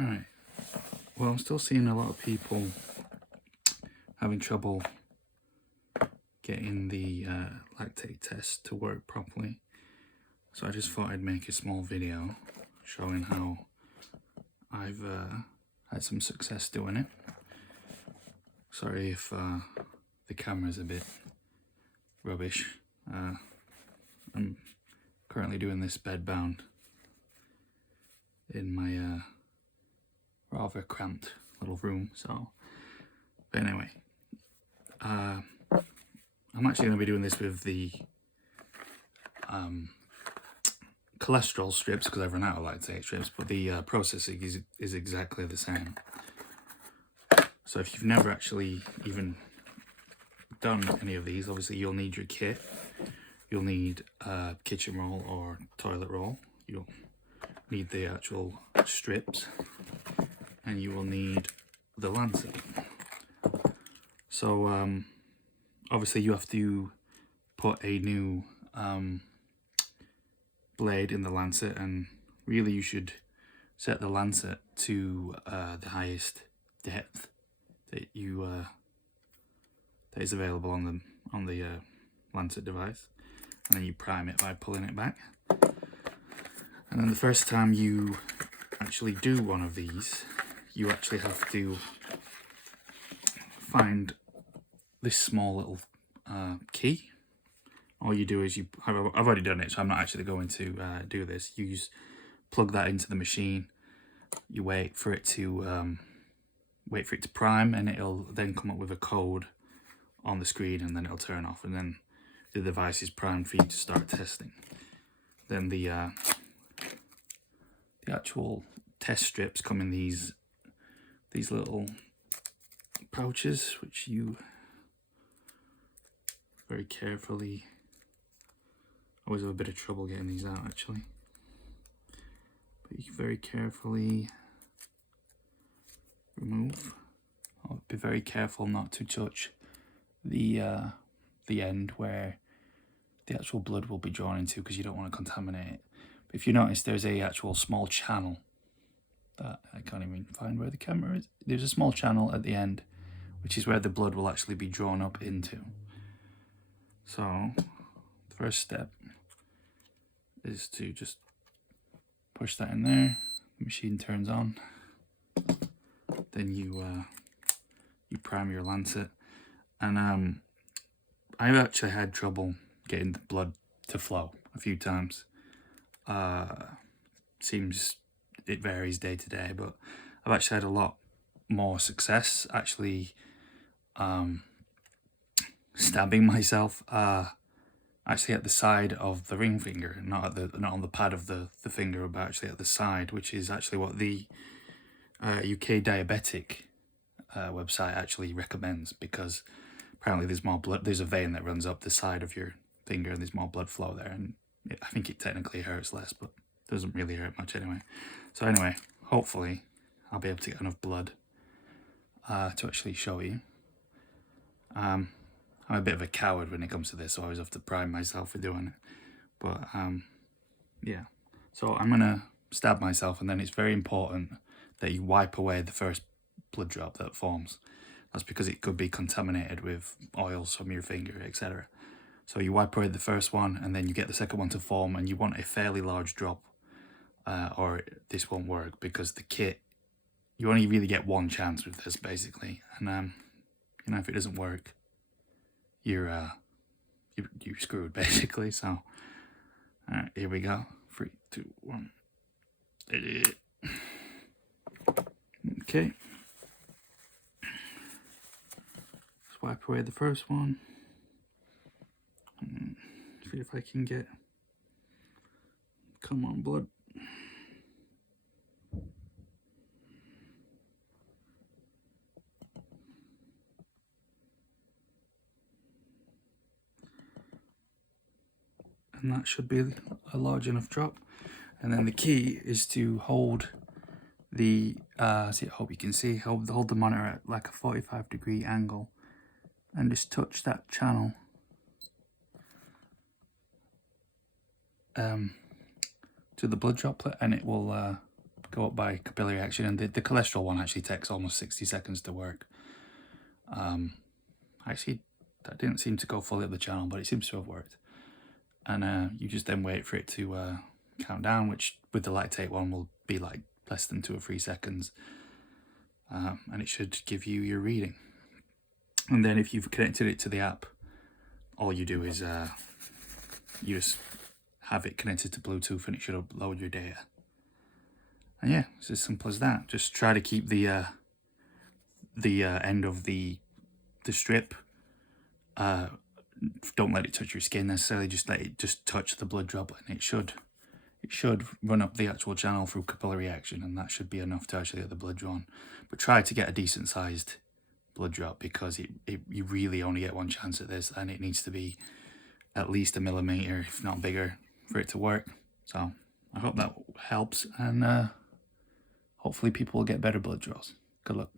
Right. Well, I'm still seeing a lot of people having trouble getting the lactate test to work properly. So I just thought I'd make a small video showing how I've had some success doing it. Sorry if the camera's a bit rubbish. I'm currently doing this bedbound in my rather cramped little room, but anyway, I'm actually going to be doing this with the cholesterol strips because I've run out of lactate strips, but the process is exactly the same. So if you've never actually even done any of these, obviously you'll need your kit. You'll need a kitchen roll or toilet roll. You'll need the actual strips, and you will need the lancet. So obviously you have to put a new blade in the lancet, and really you should set the lancet to the highest depth that you that is available on the lancet device, and then you prime it by pulling it back. And then the first time you actually do one of these, you actually have to find this small little key. All you do is I've already done it, so I'm not actually going to do this. You just plug that into the machine. You wait for it to prime, and it'll then come up with a code on the screen, and then it'll turn off, and then the device is primed for you to start testing. Then the actual test strips come in these little pouches, which you very carefully, I always have a bit of trouble getting these out actually, but you can very carefully remove. I'll be very careful not to touch the end where the actual blood will be drawn into, because you don't want to contaminate it. But if you notice, there's a actual small channel that I can't even find where the camera is. There's a small channel at the end, which is where the blood will actually be drawn up into. So the first step is to just push that in there. The machine turns on. Then you prime your lancet, and I've actually had trouble getting the blood to flow a few times. Seems it varies day to day, but I've actually had a lot more success actually stabbing myself actually at the side of the ring finger, not on the pad of the finger, but actually at the side, which is actually what the UK diabetic website actually recommends, because apparently there's more blood, there's a vein that runs up the side of your finger, and there's more blood flow there, and I think it technically hurts less, but doesn't really hurt much anyway. So anyway, hopefully I'll be able to get enough blood to actually show you. I'm a bit of a coward when it comes to this, so I always have to prime myself for doing it. But yeah, so I'm gonna stab myself, and then it's very important that you wipe away the first blood drop that forms. That's because it could be contaminated with oils from your finger, etc. So you wipe away the first one, and then you get the second one to form, and you want a fairly large drop, or this won't work, because the kit, you only really get one chance with this basically, and you know, if it doesn't work, you're screwed basically. So alright, here we go. 3, 2, 1. Okay. Wipe away the first one. See if I can get, come on blood. And that should be a large enough drop. And then the key is to hold the, I hope you can see, hold the monitor at like a 45-degree angle, and just touch that channel to the blood droplet, and it will go up by capillary action, and the cholesterol one actually takes almost 60 seconds to work. Actually, that didn't seem to go fully up the channel, but it seems to have worked. And you just then wait for it to count down, which with the lactate one will be like less than 2 or 3 seconds. And it should give you your reading. And then if you've connected it to the app, all you do is you just have it connected to Bluetooth and it should upload your data. And yeah, it's as simple as that. Just try to keep the end of the strip. Don't let it touch your skin necessarily. Just let it just touch the blood drop, and it should run up the actual channel through capillary action, and that should be enough to actually get the blood drawn. But try to get a decent sized blood drop, because you really only get one chance at this, and it needs to be at least 1 millimeter, if not bigger, for it to work. So I hope that helps, and hopefully people will get better blood draws. Good luck.